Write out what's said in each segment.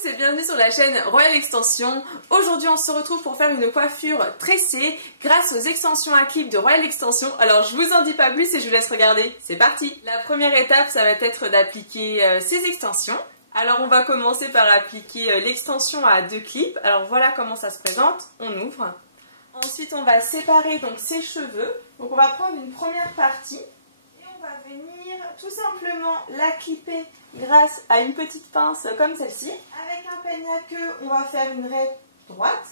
tous et bienvenue sur la chaîne Royal Extension. Aujourd'hui on se retrouve pour faire une coiffure tressée grâce aux extensions à clip de Royal Extension. Alors je vous en dis pas plus et je vous laisse regarder, c'est parti. La première étape ça va être d'appliquer ces extensions. Alors on va commencer par appliquer l'extension à 2 clips. Alors voilà comment ça se présente, on ouvre. Ensuite on va séparer donc ses cheveux. Donc on va prendre une première partie et on va venir tout simplement la clipper grâce à une petite pince comme celle-ci. Avec un peigne à queue, on va faire une raie droite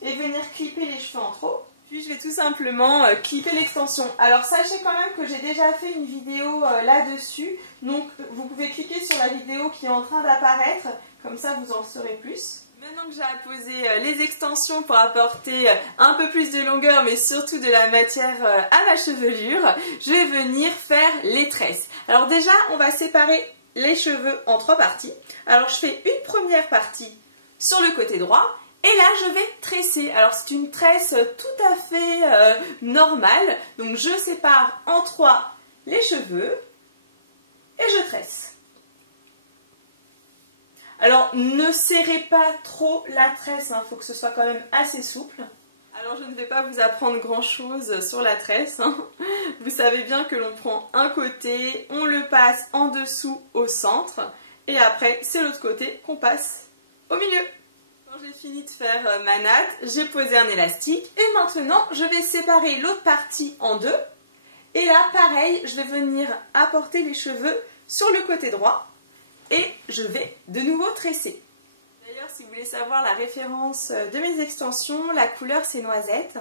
et venir clipper les cheveux en trop. Puis je vais tout simplement clipper l'extension. Alors sachez quand même que j'ai déjà fait une vidéo là-dessus, donc vous pouvez cliquer sur la vidéo qui est en train d'apparaître, comme ça vous en saurez plus. Maintenant que j'ai apposé les extensions pour apporter un peu plus de longueur mais surtout de la matière à ma chevelure, je vais venir faire les tresses. Alors déjà on va séparer les cheveux en 3 parties. Alors je fais une première partie sur le côté droit et là je vais tresser. Alors c'est une tresse tout à fait normale, donc je sépare en 3 les cheveux et je tresse. Alors ne serrez pas trop la tresse, il faut que ce soit quand même assez souple. Alors je ne vais pas vous apprendre grand chose sur la tresse. Vous savez bien que l'on prend un côté, on le passe en dessous au centre et après c'est l'autre côté qu'on passe au milieu. Quand j'ai fini de faire ma natte, j'ai posé un élastique et maintenant je vais séparer l'autre partie en 2. Et là pareil, je vais venir apporter les cheveux sur le côté droit. Et je vais de nouveau tresser. D'ailleurs, si vous voulez savoir la référence de mes extensions, la couleur c'est noisette.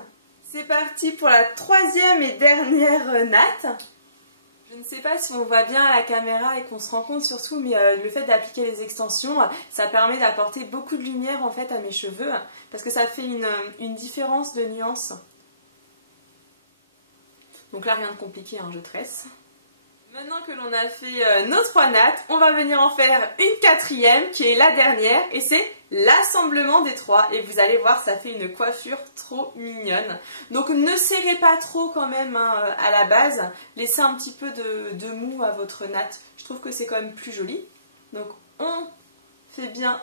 C'est parti pour la 3e et dernière natte. Je ne sais pas si on voit bien à la caméra et qu'on se rend compte surtout, mais le fait d'appliquer les extensions, ça permet d'apporter beaucoup de lumière en fait à mes cheveux, parce que ça fait une différence de nuance. Donc là, rien de compliqué, je tresse. Maintenant que l'on a fait nos 3 nattes, on va venir en faire une 4e qui est la dernière et c'est l'assemblement des 3 et vous allez voir ça fait une coiffure trop mignonne. Donc ne serrez pas trop quand même à la base, laissez un petit peu de mou à votre natte, je trouve que c'est quand même plus joli. Donc on fait bien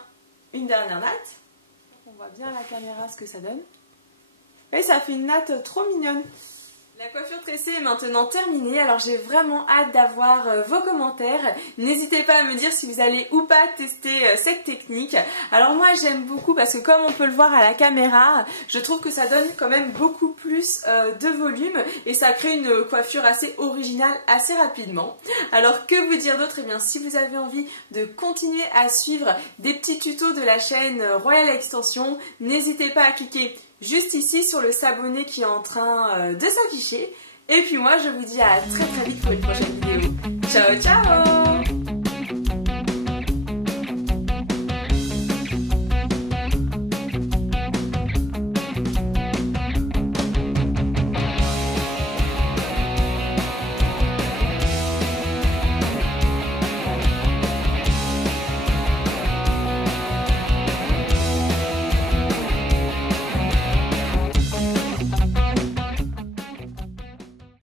une dernière natte, on voit bien à la caméra ce que ça donne et ça fait une natte trop mignonne. La coiffure tressée est maintenant terminée, alors j'ai vraiment hâte d'avoir vos commentaires. N'hésitez pas à me dire si vous allez ou pas tester cette technique. Alors moi j'aime beaucoup parce que comme on peut le voir à la caméra, je trouve que ça donne quand même beaucoup plus de volume et ça crée une coiffure assez originale assez rapidement. Alors que vous dire d'autre? Eh bien si vous avez envie de continuer à suivre des petits tutos de la chaîne Royal Extension, n'hésitez pas à cliquer juste ici sur le s'abonner qui est en train de s'afficher. Et puis moi je vous dis à très vite pour une prochaine vidéo. Ciao ciao!